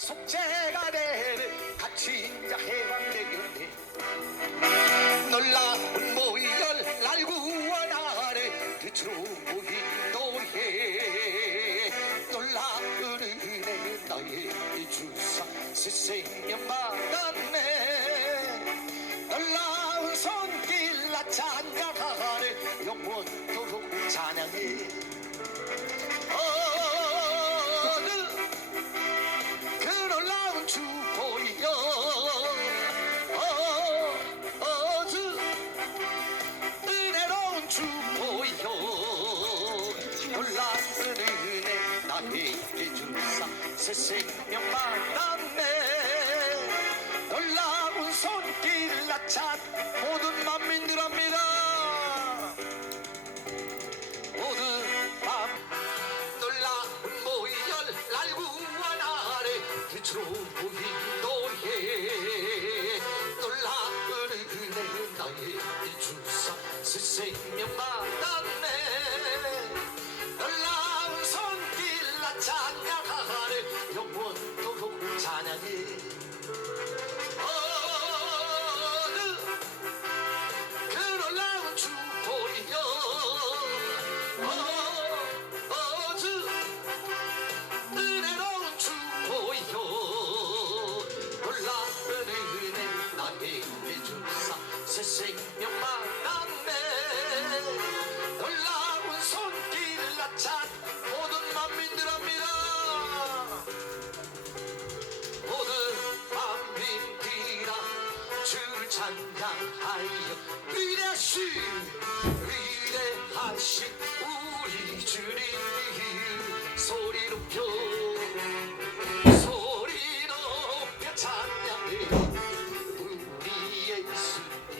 속죄가 되는 같이 인자 해방되겠네. 놀라운 모이열 날 구원하네. 빛으로 모인 노래 놀라운 은혜 나의 주사 새 생명 받았네. 놀라운 손길 나 찬양하네. 영원토록 찬양해. 그 놀라운 주 보이여 은혜로운 주 보이여 놀라운 은혜 나에게 주사 새 생명 받았네. 놀라운 손길 나찬 모든 만민들 합니다. 모든 맘 놀라운 모이열 날 구원하네. 빛으로 보인 노래 놀라운 은혜 나의 주사 새 생명 받았네. 놀라운 손길 나 찬양하네. 영원토록 찬양해. 그 놀라운 주 보이여 주 은혜로운 주 보이여 놀라운 은혜 나에게 주사 새 생명 받았네. 놀라운 손길 나찬 모든 만민들 합니다. 모든 만민들아 주를 찬양하여 위대하신 우리 주님 소리 높여 찬양해. 우리 예수님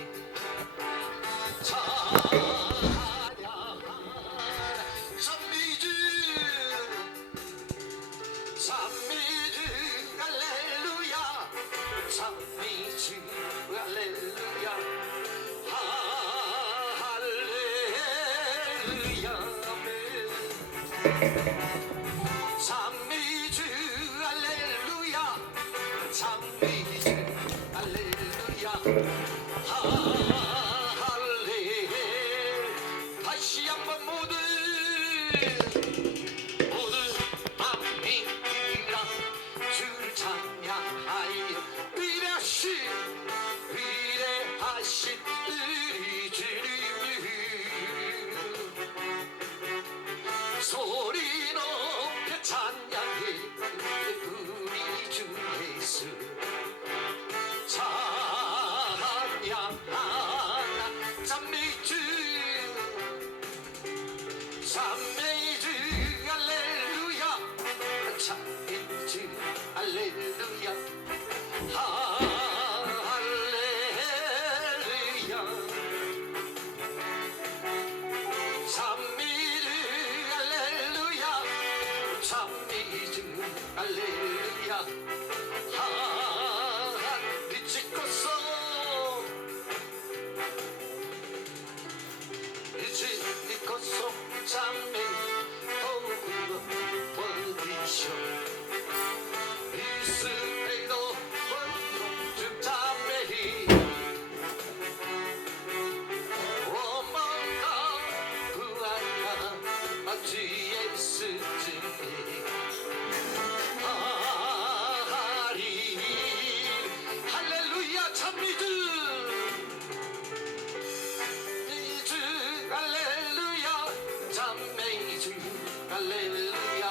찬양하라. 찬미주 할렐루야. 찬미주 할렐루야. 찬미주 할렐루야. 찬미주 할렐루야. 할렐 다시 한번 모든 만민들아 주를 찬양하여 위대하신 우리 주님 소리 높여 찬양해. 우리 주 예수 찬양하라. 찬미주 할렐루야. 찬미주 할렐루야. 할렐루야. 찬미주 할렐루야. 찬미주 할렐루야. 이치코소 찬미 오구로 원디쇼 이스레이도 원동 찬미 오마가 구하나 주 예수 증이 하리. 할렐루야. 찬미주 할렐루야. 할렐루야.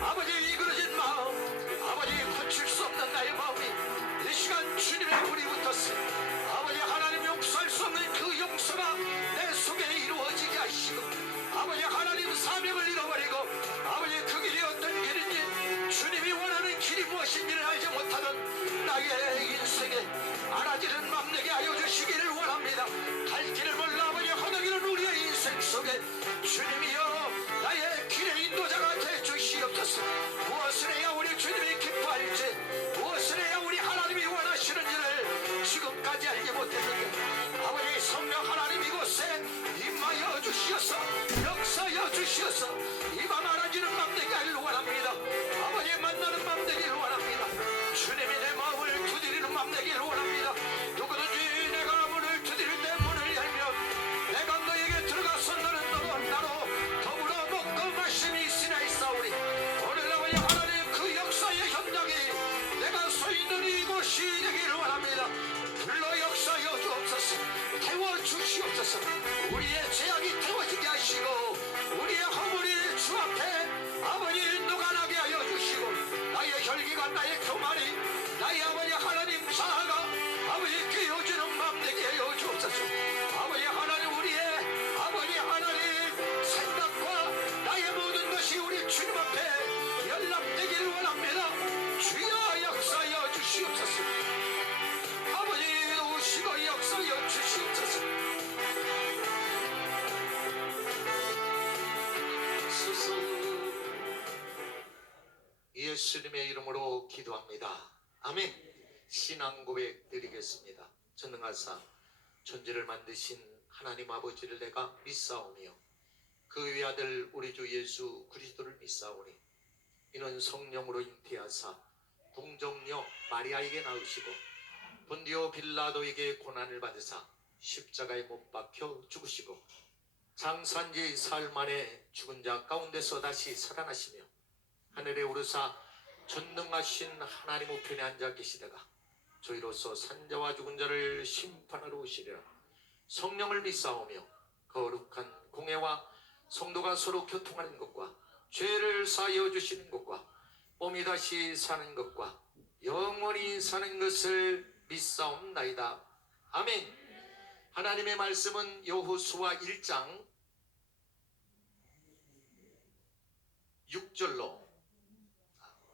아버지 이그러진 마음, 아버지 고칠 수 없는 나의 마음이 이 시간 주님의 불이 붙었어. 아버지 하나님 용서할 수 없는 그 용서가 내 속에 이루어지게 하시고, 아버지 하나님 사명을 잃어버리고, 아버지 그 길이 어떤 길인지, 주님이 원하는 길이 무엇인지를 알지 못하던 나의 인생에 알아지는 맘 내게 하여 주시기를 원합니다. 갈 길을 몰라 아버지 허덕이는 우리의 인생 속에 주님이여 나의 길의 인도자가 되주시옵소서. 무엇을 해야 우리 주님이 기뻐할지, 무엇을 해야 우리 하나님이 원하시는지를 지금까지 알지 못했는데, 아버지 성령 하나님 이곳에 임하여 주시어서 역사여 주시어서 이 밤 알아지는 맘 되게 하기를 원합니다. 아버지 만나는 맘 되기를 원합니다. 주님이 내 마음을 두드리는 맘 되기를 원합니다. 누구든지 내가 문을 두드릴 때 문을 열면 내가 너에게 들어가서 너는 나로 더불어 먹고 마심이 있으나 있사오니, 오늘 아버지 하나님 그 역사의 현장이 내가 서 있는 이곳이 되기를 원합니다. 불러 역사여 주옵소서. 태워주시옵소서. 우리의 죄악이 태워지게 하시고, 우리의 허물이 주 앞에 아버지 녹아나게 하여 주시고, 나의 혈기가 나의 교만이 나의 아버지 하나님 사하가 아버지 깨어지는 맘 되게 하여 주옵소서. 아버지 하나님 우리의 아버지 하나님 생각과 나의 모든 것이 우리 주님 앞에 연락되기를 원합니다. 주여 역사여 주시옵소서. 아버지 오시고 역사여 주시옵소서. 예수님의 이름으로 기도합니다. 아멘. 신앙 고백 드리겠습니다. 전능하사 존재를 만드신 하나님 아버지를 내가 믿사오며 그 외아들 우리 주 예수 그리스도를 믿사오니, 이는 성령으로 잉태하사 동정녀 마리아에게 낳으시고 본디오 빌라도에게 고난을 받으사 십자가에 못 박혀 죽으시고 장사한 지 사흘 만에 죽은 자 가운데서 다시 살아나시며 하늘에 오르사 전능하신 하나님 우편에 앉아 계시다가 저희로서 산자와 죽은 자를 심판하러 오시리라. 성령을 믿사오며 거룩한 공회와 성도가 서로 교통하는 것과 죄를 사하여 주시는 것과 몸이 다시 사는 것과 영원히 사는 것을 믿사옵나이다. 아멘. 하나님의 말씀은 여호수아 1장 6절로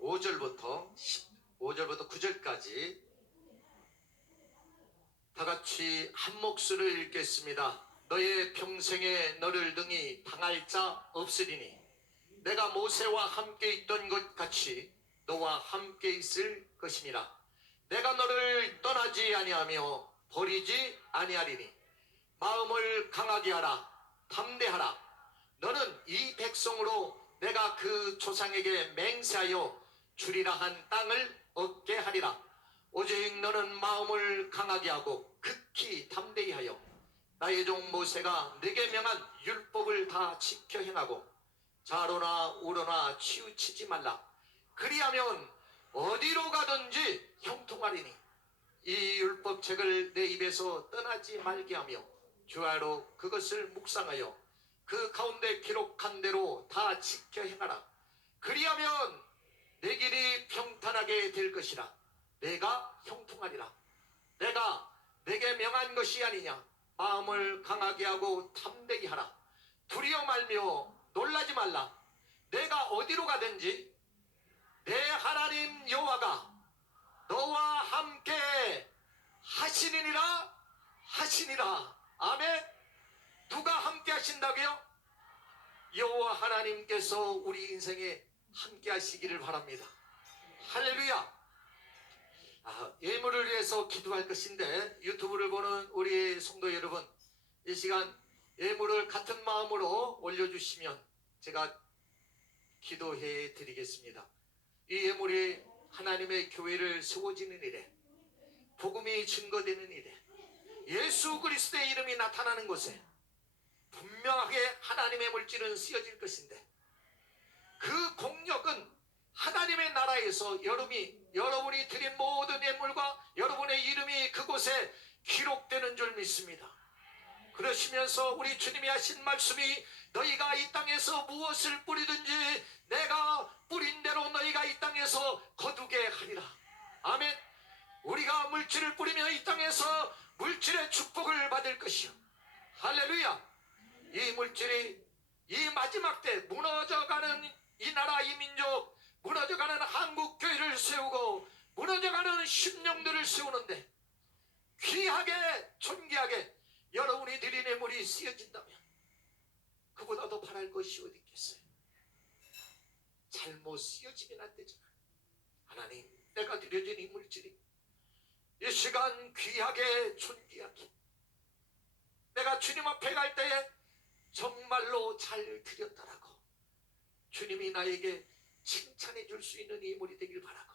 5절부터 9절까지 다같이 한 목소리를 읽겠습니다. 너의 평생에 너를 등이 당할 자 없으리니 내가 모세와 함께 있던 것 같이 너와 함께 있을 것이니라. 내가 너를 떠나지 아니하며 버리지 아니하리니 마음을 강하게 하라. 담대하라. 너는 이 백성으로 내가 그 조상에게 맹세하여 주리라 한 땅을 얻게 하리라. 오직 너는 마음을 강하게 하고 극히 담대히 하여 나의 종 모세가 네게 명한 율법을 다 지켜 행하고 좌로나 우로나 치우치지 말라. 그리하면 어디로 가든지 형통하리니 이 율법책을 내 입에서 떠나지 말게 하며 주야로 그것을 묵상하여 그 가운데 기록한 대로 다 지켜 행하라. 그리하면 내 길이 평탄하게 될 것이라. 내가 형통하리라. 내가 내게 명한 것이 아니냐. 마음을 강하게 하고 담대히 하라. 두려워 말며 놀라지 말라. 내가 어디로 가든지 내 하나님 여호와가 너와 함께 하시니라. 아멘. 누가 함께 하신다고요? 여호와 하나님께서 우리 인생에 함께 하시기를 바랍니다. 할렐루야. 예물을 위해서 기도할 것인데, 유튜브를 보는 우리 성도 여러분, 이 시간 예물을 같은 마음으로 올려주시면 제가 기도해 드리겠습니다. 이 예물이 하나님의 교회를 세워지는 일에, 복음이 증거되는 일에, 예수 그리스도의 이름이 나타나는 곳에 분명하게 하나님의 물질은 쓰여질 것인데, 그 공력은 하나님의 나라에서 여러분이 드린 모든 예물과 여러분의 이름이 그곳에 기록되는 줄 믿습니다. 그러시면서 우리 주님이 하신 말씀이 너희가 이 땅에서 무엇을 뿌리든지 내가 뿌린 대로 너희가 이 땅에서 거두게 하리라. 아멘. 우리가 물질을 뿌리면 이 땅에서 물질의 축복을 받을 것이요. 할렐루야. 이 물질이 이 마지막 때 무너져가는 이 나라 이 민족, 무너져가는 한국교회를 세우고 무너져가는 심령들을 세우는데 귀하게 존귀하게 여러분이 드린 예물이 쓰여진다면 그보다 더 바랄 것이 어디 있겠어요. 잘못 쓰여지면 안 되잖아. 하나님, 내가 드려진 이 물질이 이 시간 귀하게 존귀하게 내가 주님 앞에 갈 때에 정말로 잘 드렸다라고 주님이 나에게 칭찬해 줄 수 있는 인물이 되길 바라고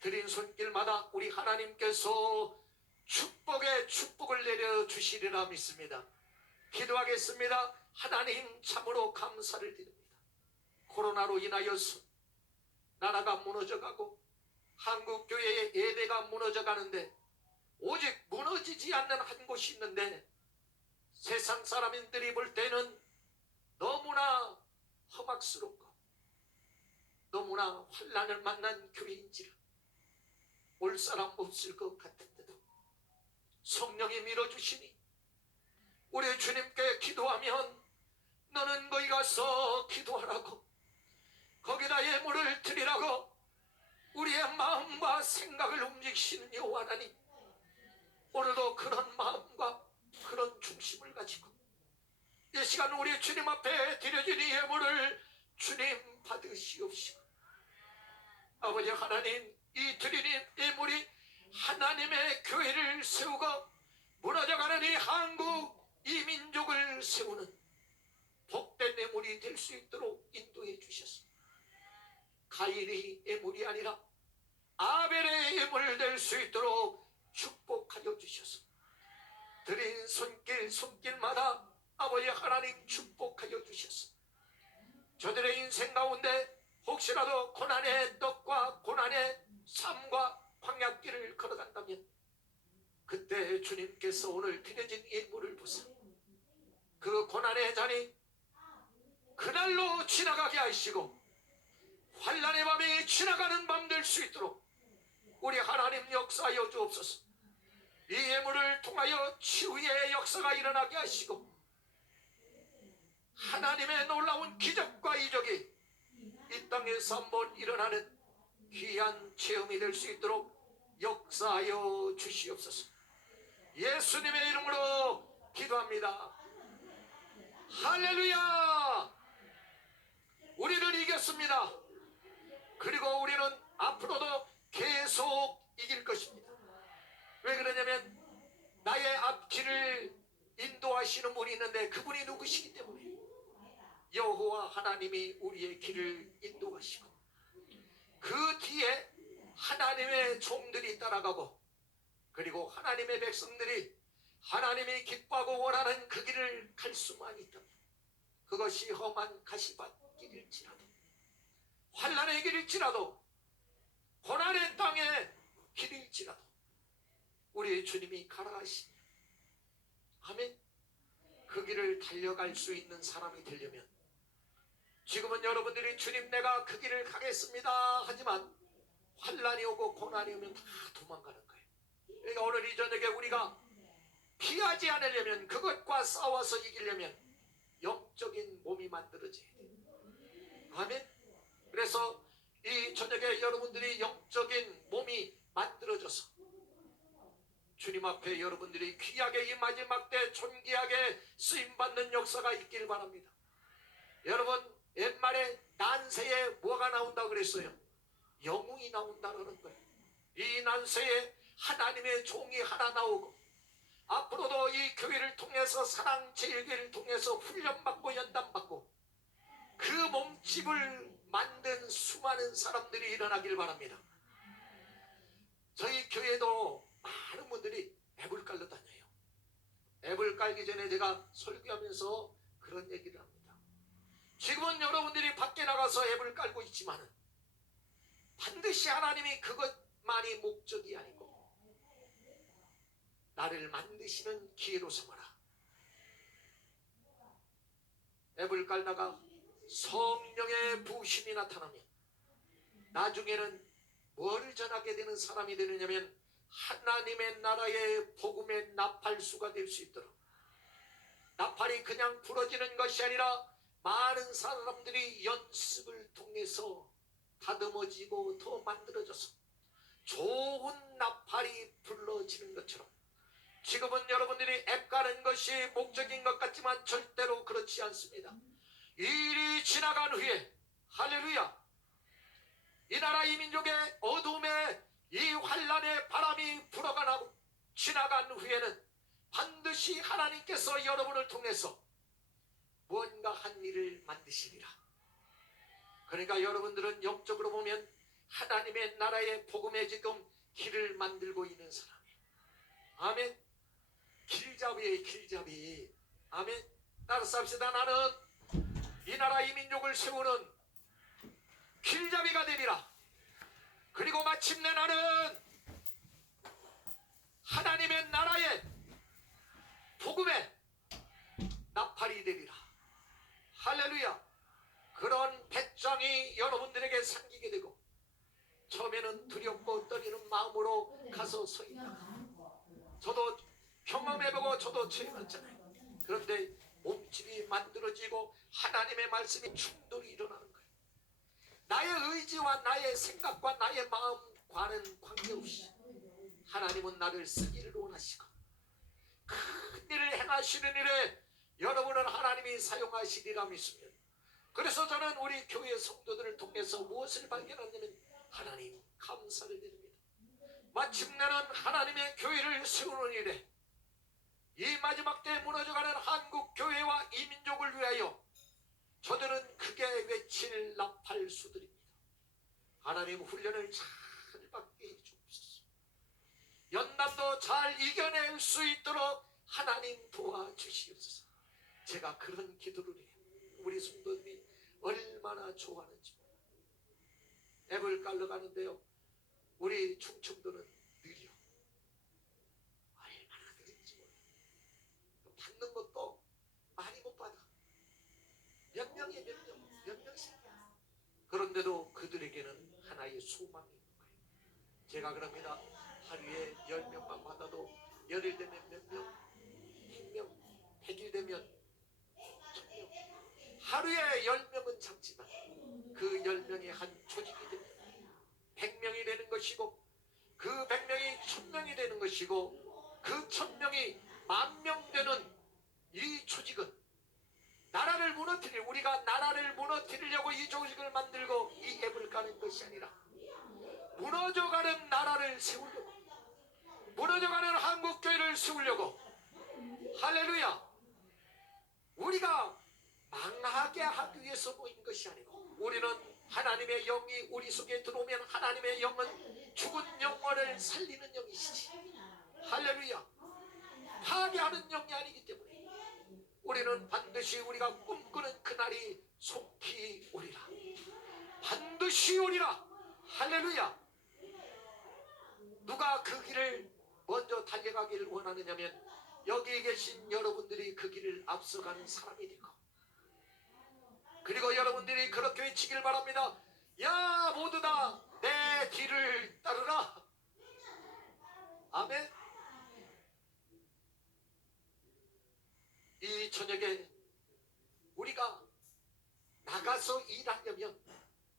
드린 손길마다 우리 하나님께서 축복에 축복을 내려주시리라 믿습니다. 기도하겠습니다. 하나님 참으로 감사를 드립니다. 코로나로 인하여서 나라가 무너져가고 한국교회의 예배가 무너져가는데 오직 무너지지 않는 한 곳이 있는데 세상 사람들이 볼 때는 너무나 험악스럽고 너무나 환난을 만난 교회인지라 올 사람 없을 것 같은데도 성령이 밀어주시니 우리 주님께 기도하면 너는 거기 가서 기도하라고 거기다 예물을 드리라고 우리의 마음과 생각을 움직이시는 여호와 하나님, 오늘도 그런 마음과 그런 중심을 가지고 이 시간 우리 주님 앞에 드려진 이 예물을 주님 받으시옵시고 아버지 하나님, 이 드리는 예물이 하나님의 교회를 세우고 무너져가는 이 한국 이 민족을 세우는 복된 예물이 될 수 있도록 인도해 주셨습니다. 가인의 예물이 아니라 아벨의 예물 될 수 있도록 축복하여 주셔서 드린 손길마다 아버지 하나님 축복하여 주셔서 저들의 인생 가운데 혹시라도 고난의 떡과 고난의 삶과 광야길을 걸어간다면 그때 주님께서 오늘 드려진 예물을 보사 그 고난의 잔이 그날로 지나가게 하시고 환난의 밤이 지나가는 밤 될 수 있도록 우리 하나님 역사하여 주옵소서. 이 예물을 통하여 치유의 역사가 일어나게 하시고 하나님의 놀라운 기적과 이적이 이 땅에서 한번 일어나는 귀한 체험이 될 수 있도록 역사하여 주시옵소서. 예수님의 이름으로 기도합니다. 할렐루야. 우리는 이겼습니다. 그리고 우리는 앞으로도 계속 이길 것입니다. 왜 그러냐면 나의 앞길을 인도하시는 분이 있는데 그분이 누구시기 때문에 여호와 하나님이 우리의 길을 인도하시고 그 뒤에 하나님의 종들이 따라가고 그리고 하나님의 백성들이 하나님이 기뻐하고 원하는 그 길을 갈 수만 있다면 그것이 험한 가시밭길일지라도 환난의 길일지라도 고난의 땅의 길일지라도 우리 주님이 가라 하시니 아멘. 그 길을 달려갈 수 있는 사람이 되려면 지금은 여러분들이 주님 내가 그 길을 가겠습니다 하지만 환난이 오고 고난이 오면 다 도망가는 거예요. 그러니까 오늘 이 저녁에 우리가 피하지 않으려면 그것과 싸워서 이기려면 영적인 몸이 만들어져야 돼요. 아멘. 그래서 이 저녁에 여러분들이 영적인 몸이 만들어져서 주님 앞에 여러분들이 귀하게 이 마지막 때 존귀하게 쓰임받는 역사가 있길 바랍니다. 여러분 옛말에 난세에 뭐가 나온다고 그랬어요? 영웅이 나온다는 거예요. 이 난세에 하나님의 종이 하나 나오고 앞으로도 이 교회를 통해서 사랑제일교회를 통해서 훈련받고 연단받고 그 몸집을 만든 수많은 사람들이 일어나길 바랍니다. 저희 교회도 많은 분들이 앱을 깔러 다녀요. 앱을 깔기 전에 제가 설교하면서 그런 얘기를 합니다. 지금은 여러분들이 밖에 나가서 앱을 깔고 있지만 반드시 하나님이 그것만이 목적이 아니고 나를 만드시는 기회로 삼아라. 앱을 깔다가 성령의 부심이 나타나면 나중에는 뭘 전하게 되는 사람이 되느냐면 하나님의 나라의 복음의 나팔수가 될 수 있도록, 나팔이 그냥 부러지는 것이 아니라 많은 사람들이 연습을 통해서 다듬어지고 더 만들어져서 좋은 나팔이 불러지는 것처럼, 지금은 여러분들이 앱 가는 것이 목적인 것 같지만 절대로 그렇지 않습니다. 일이 지나간 후에, 할렐루야, 이 나라 이 민족의 어둠에 이 환란의 바람이 불어가고 지나간 후에는 반드시 하나님께서 여러분을 통해서 무언가 한 일을 만드시리라. 그러니까 여러분들은 영적으로 보면 하나님의 나라의 복음에 지금 길을 만들고 있는 사람이에요. 아멘. 길잡이에요, 길잡이. 아멘. 따라서 합시다. 나는 이 나라 이 민족을 세우는 길잡이가 되리라. 그리고 마침내 나는 하나님의 나라의 복음의 나팔이 되리라. 할렐루야. 그런 배짱이 여러분들에게 생기게 되고, 처음에는 두렵고 떨리는 마음으로 가서 서 있다가, 저도 경험해보고 저도 체험했잖아요. 그런데 몸집이 만들어지고 하나님의 말씀이 충돌이 일어나는 거예요. 나의 의지와 나의 생각과 나의 마음과는 관계없이 하나님은 나를 쓰기를 원하시고 큰 일을 행하시는 일에 여러분은 하나님이 사용하시리라 믿습니다. 그래서 저는 우리 교회 성도들을 통해서 무엇을 발견하냐면 하나님 감사를 드립니다. 마침내는 하나님의 교회를 세우는 일에 이 마지막 때 무너져가는 한국 교회와 이 민족을 위하여 저들은 크게 외칠 나팔수들입니다. 하나님 훈련을 잘 받게 해주옵소서. 연단도 잘 이겨낼 수 있도록 하나님 도와주시옵소서. 제가 그런 기도를 해요. 우리 성도들이 얼마나 좋아하는지 몰라요. 앱을 깔러 가는데요, 우리 충청도는 느려. 얼마나 느린지 몰라요. 받는 것도 많이 못 받아. 몇 명이 몇 명씩. 그런데도 그들에게는 하나의 소망이 있는 거예요. 제가 그럽니다. 하루에 10명만 받아도 열일 되면 몇 명? 100명, 100일 되면 1000명. 하루에 10명은 작지만 그 10명이 한 조직이 됩니다. 100명이 되는 것이고, 그 100명이 1000명이 되는 것이고, 그 1000명이 10,000명 되는 이 조직은 나라를 무너뜨릴, 우리가 나라를 무너뜨리려고 이 조직을 만들고 이 앱을 까는 것이 아니라 무너져가는 나라를 세우려고, 무너져가는 한국교회를 세우려고, 할렐루야, 우리가 망하게 하기 위해서 모인 것이 아니고, 우리는 하나님의 영이 우리 속에 들어오면 하나님의 영은 죽은 영혼을 살리는 영이시지, 할렐루야, 파괴하는 영이 아니기 때문에 우리는 반드시 우리가 꿈꾸는 그날이 속히 오리라. 반드시 오리라. 할렐루야. 누가 그 길을 먼저 달려가기를 원하느냐면 여기 계신 여러분들이 그 길을 앞서가는 사람이 되고, 그리고 여러분들이 그렇게 외치기를 바랍니다. 야, 모두 다 내 뒤를 따르라. 아멘. 이 저녁에 우리가 나가서 일하려면,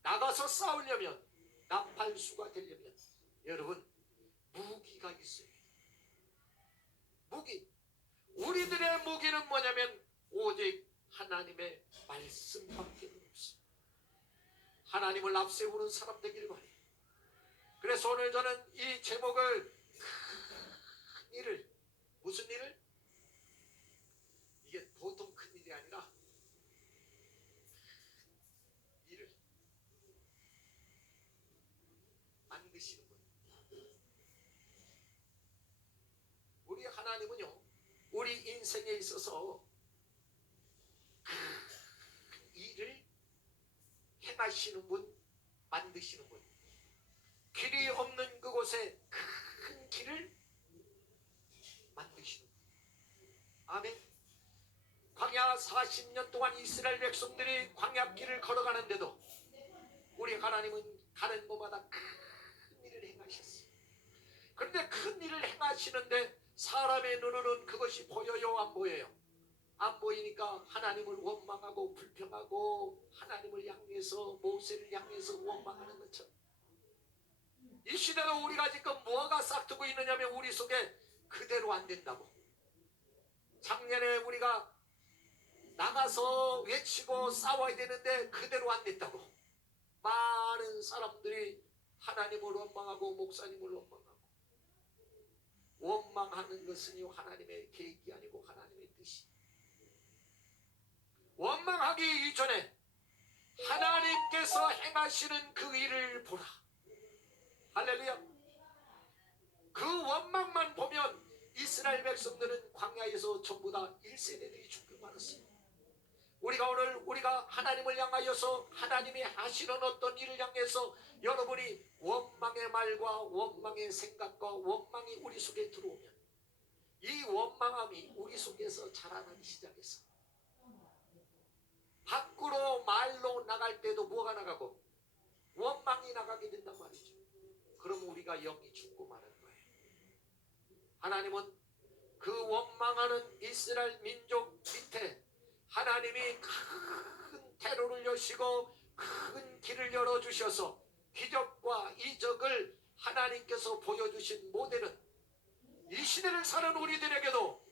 나가서 싸우려면, 나팔수가 되려면 여러분 무기가 있어야 돼요. 무기. 우리들의 무기는 뭐냐면 오직 하나님의 말씀밖에 없어요. 하나님을 앞세우는 사람 되길 바래요. 그래서 오늘 저는 이 제목을, 큰 일을, 무슨 일을? 이게 보통 큰 일이 아니라 일을 만드시는 분. 우리 하나님은요, 우리 인생에 있어서 큰 일을 행하시는 분, 만드시는 분. 길이 없는 그곳에 큰 길을 만드시는 분. 아멘. 광야 40년 동안 이스라엘 백성들이 광야길을 걸어가는데도 우리 하나님은 가는 곳마다 큰 일을 행하셨어요. 그런데 큰 일을 행하시는데 사람의 눈으로는 그것이 보여요, 안 보여요? 안 보이니까 하나님을 원망하고 불평하고 하나님을 향해서 모세를 향해서 원망하는 것처럼 이 시대로 우리가 지금 뭐가 싹트고 있느냐면 우리 속에 그대로 안 된다고. 작년에 우리가 나가서 외치고 싸워야 되는데 그대로 안 됐다고. 많은 사람들이 하나님을 원망하고 목사님을 원망하고. 원망하는 것은요 하나님의 계획이 아니고 하나님의 뜻이. 원망하기 이전에 하나님께서 행하시는 그 일을 보라. 할렐루야. 그 원망만 보면 이스라엘 백성들은 광야에서 전부 다 1세대들이 죽고 말았어요. 우리가 하나님을 향하여서 하나님이 하시는 어떤 일을 향해서 여러분이 원망의 말과 원망의 생각과 원망이 우리 속에 들어오면 이 원망함이 우리 속에서 자라나기 시작해서 밖으로 말로 나갈 때도 뭐가 나가고 원망이 나가게 된단 말이죠. 그럼 우리가 영이 죽고 마는 거예요. 하나님은 그 원망하는 이스라엘 민족 밑에 하나님이 큰 대로를 여시고 큰 길을 열어주셔서 기적과 이적을 하나님께서 보여주신 모델은 이 시대를 사는 우리들에게도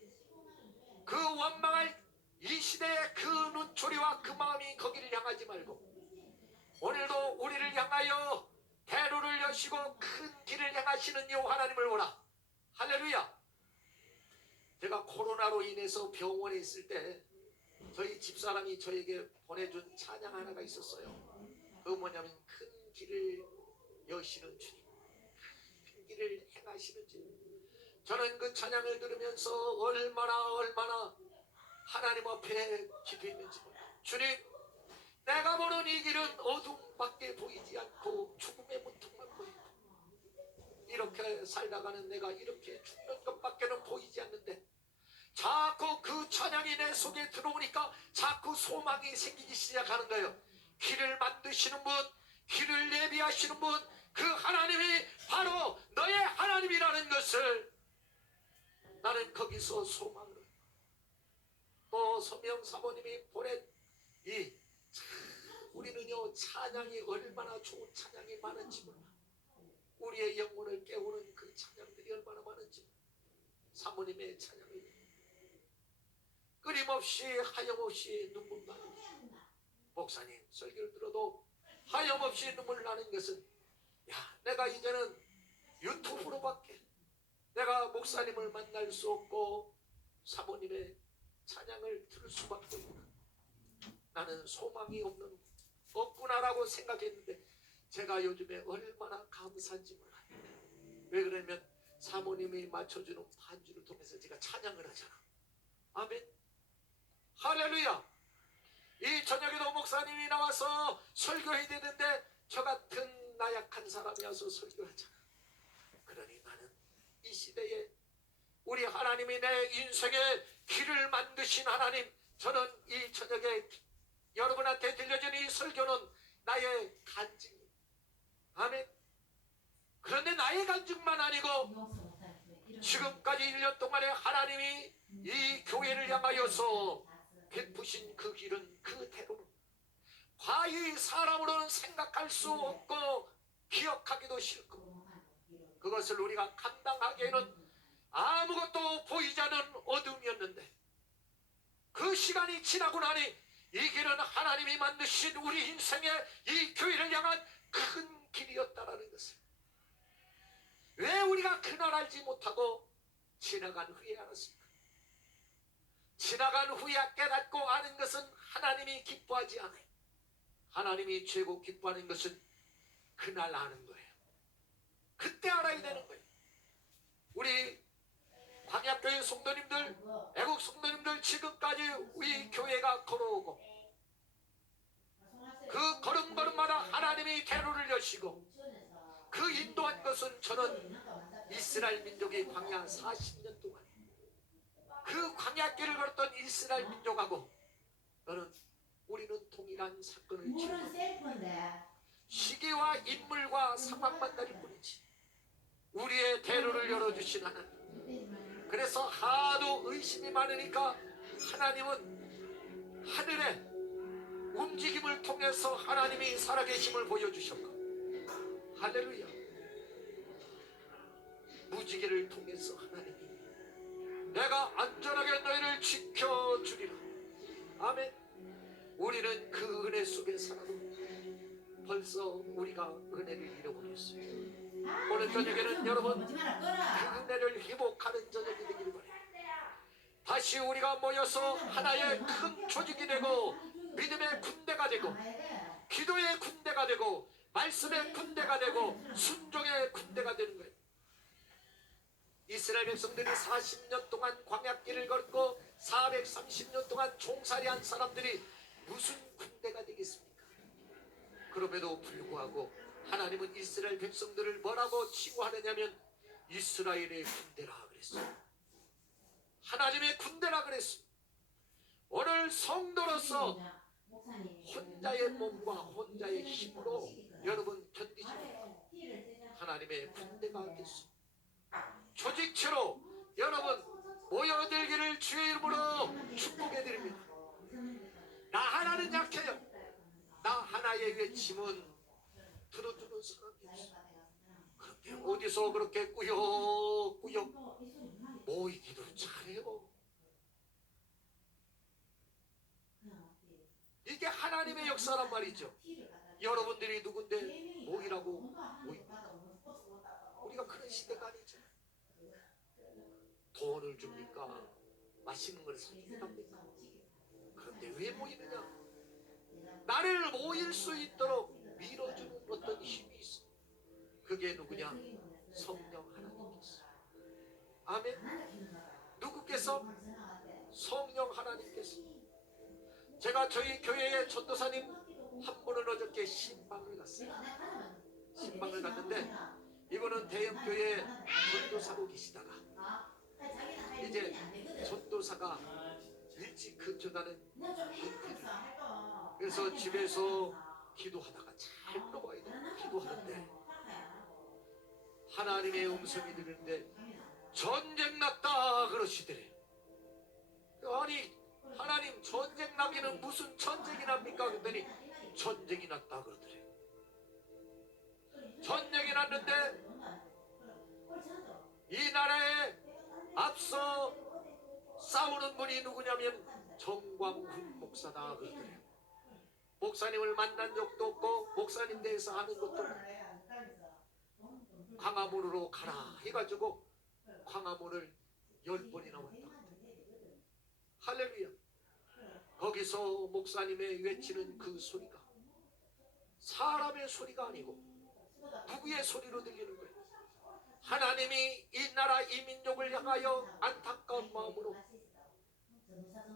그 원망할 이 시대의 그 눈초리와 그 마음이 거기를 향하지 말고 오늘도 우리를 향하여 대로를 여시고 큰 길을 향하시는 요 하나님을 보라. 할렐루야. 제가 코로나로 인해서 병원에 있을 때 저희 집사람이 저에게 보내준 찬양 하나가 있었어요. 그 뭐냐면 큰 길을 여시는 주님, 큰 길을 행하시는 주님. 저는 그 찬양을 들으면서 얼마나 하나님 앞에 기도했는지 몰라요. 주님, 내가 보는 이 길은 어둠밖에 보이지 않고 죽음의 문턱만 보이고 이렇게 살다가는 내가 이렇게 죽는 것밖에는 보이지 않는데 자꾸 그 찬양이 내 속에 들어오니까 자꾸 소망이 생기기 시작하는 거예요. 길을 만드시는 분, 길을 예비하시는 분, 그 하나님이 바로 너의 하나님이라는 것을 나는 거기서 소망을 해요. 또 서명 사모님이 보낸 우리는요 찬양이 얼마나 좋은 찬양이 많은지 몰라. 우리의 영혼을 깨우는 그 찬양들이 얼마나 많은지 몰라. 사모님의 찬양이 끊임없이 하염없이 눈물 나는 목사님 설교를 들어도 하염없이 눈물 나는 것은 내가 이제는 유튜브로밖에 내가 목사님을 만날 수 없고 사모님의 찬양을 들을 수밖에 없는 나는 소망이 없구나라고 생각했는데 제가 요즘에 얼마나 감사한지 몰라요. 왜 그러냐면 사모님이 맞춰주는 반주를 통해서 제가 찬양을 하잖아. 아멘. 할렐루야. 이 저녁에도 목사님이 나와서 설교해야 되는데 저 같은 나약한 사람이 와서 설교하잖아. 그러니 나는 이 시대에 우리 하나님이 내 인생의 길을 만드신 하나님, 저는 이 저녁에 여러분한테 들려준 이 설교는 나의 간증이에요. 아멘. 그런데 나의 간증만 아니고 지금까지 1년 동안에 하나님이 이 교회를 향하여서 베푸신 그 길은 그대로 과히 사람으로는 생각할 수 없고 기억하기도 싫고 그것을 우리가 감당하기에는 아무것도 보이지 않는 어둠이었는데 그 시간이 지나고 나니 이 길은 하나님이 만드신 우리 인생의 이 교회를 향한 큰 길이었다라는 것을 왜 우리가 그날 알지 못하고 지나간 후에 알았습니까? 지나간 후에 깨닫고 아는 것은 하나님이 기뻐하지 않아요. 하나님이 최고 기뻐하는 것은 그날 아는 거예요. 그때 알아야 되는 거예요. 우리 광야교회 성도님들, 애국 성도님들 지금까지 우리 교회가 걸어오고 그 걸음걸음마다 하나님이 대로를 여시고 그 인도한 것은 저는 이스라엘 민족의 광야 40년 동안 그 광야길을 걸었던 이스라엘 민족하고 너는 우리는 동일한 사건을 물은 지금 셀프인데. 시기와 인물과 상황만 다를 뿐이지. 우리의 대로를 열어주신 하나님. 그래서 하도 의심이 많으니까 하나님은 하늘의 움직임을 통해서 하나님이 살아계심을 보여주셨고, 할렐루야. 무지개를 통해서 하나님이 내가 안전하게 너희를 지켜주리라. 아멘. 우리는 그 은혜 속에 살아도 벌써 우리가 은혜를 잃어버렸어요. 오늘 저녁에는 여러분 그 은혜를 회복하는 저녁이 되기를 바랍니다. 다시 우리가 모여서 하나의 큰 조직이 되고 믿음의 군대가 되고 기도의 군대가 되고 말씀의 군대가 되고 순종의 군대가 되는 거예요. 이스라엘 백성들이 40년 동안 광야길을 걷고 430년 동안 종살이한 사람들이 무슨 군대가 되겠습니까? 그럼에도 불구하고 하나님은 이스라엘 백성들을 뭐라고 칭호하느냐면 이스라엘의 군대라 그랬어요. 하나님의 군대라 그랬어요. 오늘 성도로서 혼자의 몸과 혼자의 힘으로 여러분 견디지 못하고 하나님의 군대가 됐어. 조직체로 여러분 모여들기를 주의 이름으로 축복해드립니다. 나 하나는 약해요. 나 하나의 외침은 들어주는 사람이 없어. 그렇게 어디서 그렇게 꾸역꾸역 모이기도 잘해요. 이게 하나님의 역사란 말이죠. 여러분들이 누군데 모이라고 모입니다. 우리가 그런 시대가 아니죠. 돈을 줍니까? 맛있는 걸 사준답니까? 그런데 왜 모이느냐? 나를 모일 수 있도록 밀어주는 어떤 힘이 있어. 그게 누구냐? 성령 하나님께서. 아멘. 누구께서? 성령 하나님께서. 제가 저희 교회의 전도사님 한 분은 어저께 신방을 갔어요. 신방을 갔는데 이분은 대형교회 전도사로 계시다가 이제 전도사가 일찍 근처가는 그래서 집에서 기도하다가 잘 넘어가야 돼. 기도하는데 하나님의 음성이 들리는데 전쟁 났다 그러시더래. 아니 하나님 전쟁 나기는 무슨 전쟁이 납니까? 그랬더니 전쟁이 났다 그러더래. 전쟁이 났는데 이 나라에 앞서 싸우는 분이 누구냐면 정광훈 목사다 그러더래요. 목사님을 만난 적도 없고 목사님 대해서 아는 것도 없고 광화문으로 가라 해가지고 광화문을 10번이나 왔다. 할렐루야. 거기서 목사님의 외치는 그 소리가 사람의 소리가 아니고 누구의 소리로 들리는 거예요? 하나님이 이 나라 이 민족을 향하여 안타까운 마음으로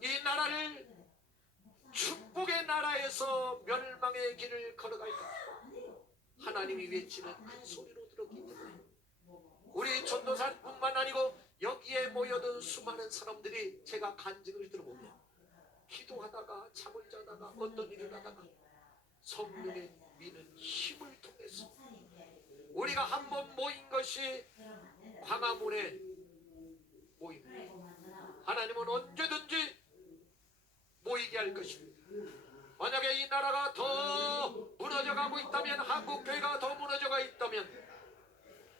이 나라를 축복의 나라에서 멸망의 길을 걸어갈까 하나님이 외치는 그 소리로 들었기 때문에 우리 전도사뿐만 아니고 여기에 모여든 수많은 사람들이 제가 간증을 들어보면 기도하다가 잠을 자다가 어떤 일을 하다가 성령의 미는 힘을 통해서 우리가 한번 모인 것이 광화문에 모입니다. 하나님은 언제든지 모이게 할 것입니다. 만약에 이 나라가 더 무너져가고 있다면 한국교회가 더 무너져가 있다면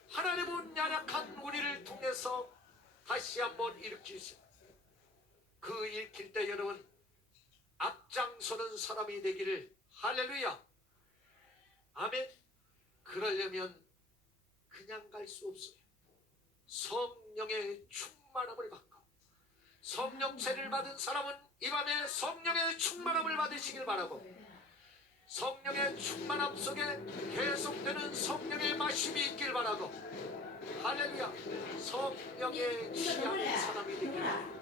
하나님은 연약한 우리를 통해서 다시 한번 일으키시오. 그 일으킬 때 여러분 앞장서는 사람이 되기를 할렐루야. 아멘. 그러려면 그냥 갈 수 없어요. 성령의 충만함을 받고 성령세를 받은 사람은 이 밤에 성령의 충만함을 받으시길 바라고 성령의 충만함 속에 계속되는 성령의 마심이 있길 바라고 할렐루야. 성령의 취한 사람이 되기를 바라고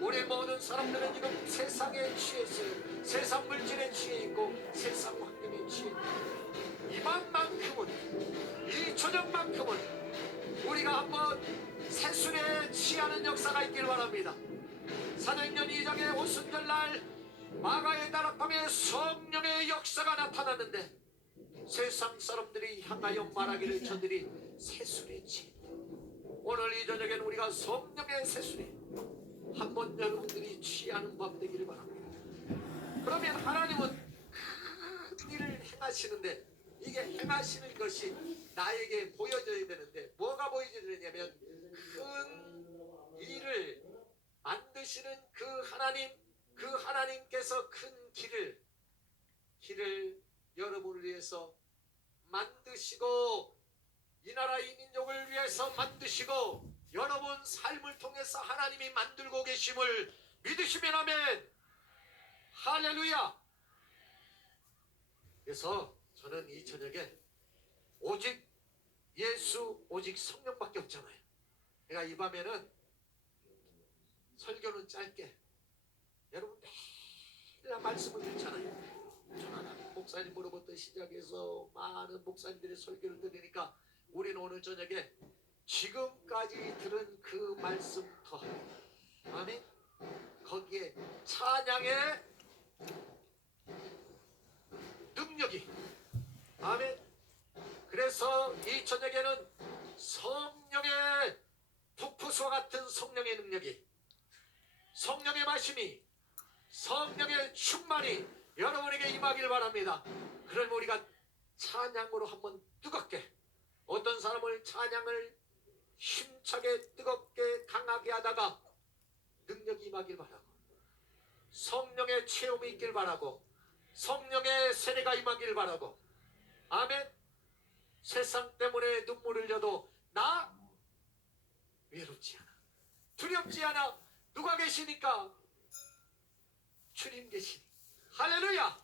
우리 모든 사람들은 지금 세상에 취했어요. 세상 물질에 취해 있고 세상 환경에 취해 있고 이 밤만큼은 이 저녁만큼은 우리가 한번 새술에 취하는 역사가 있길 바랍니다. 사도행전 2장의 오순절날 마가의 나락방에 성령의 역사가 나타났는데 세상 사람들이 향하여 말하기를 저들이 새술에 취했다. 오늘 이 저녁에는 우리가 성령의 새술에 한번 여러분들이 취하는 밤 되기를 바랍니다. 그러면 하나님은 큰 일을 행하시는데 이게 행하시는 것이 나에게 보여져야 되는데 뭐가 보여져야 되냐면 큰 일을 만드시는 그 하나님께서 큰 길을 여러분을 위해서 만드시고 이 나라 이 민족을 위해서 만드시고 여러분 삶을 통해서 하나님이 만들고 계심을 믿으시면 아멘. 할렐루야. 그래서 저는 이 저녁에 오직 예수 오직 성령밖에 없잖아요. 내가 이 밤에는 설교는 짧게 여러분 매일 말씀을 듣잖아요. 저는 목사님으로부터 시작해서 많은 목사님들의 설교를 들으니까 우리는 오늘 저녁에 지금까지 들은 그 말씀 더합니다. 아멘. 거기에 찬양의 능력이 아멘. 그래서 이 저녁에는 성령의 폭포수와 같은 성령의 능력이 성령의 마심이 성령의 충만이 여러분에게 임하길 바랍니다. 그러면 우리가 찬양으로 한번 뜨겁게 어떤 사람을 찬양을 힘차게 뜨겁게 강하게 하다가 능력이 임하길 바라고 성령의 체험이 있길 바라고 성령의 세례가 임하길 바라고 아멘. 세상 때문에 눈물을 흘려도 나 외롭지 않아 두렵지 않아. 누가 계시니까? 주님 계시니. 할렐루야.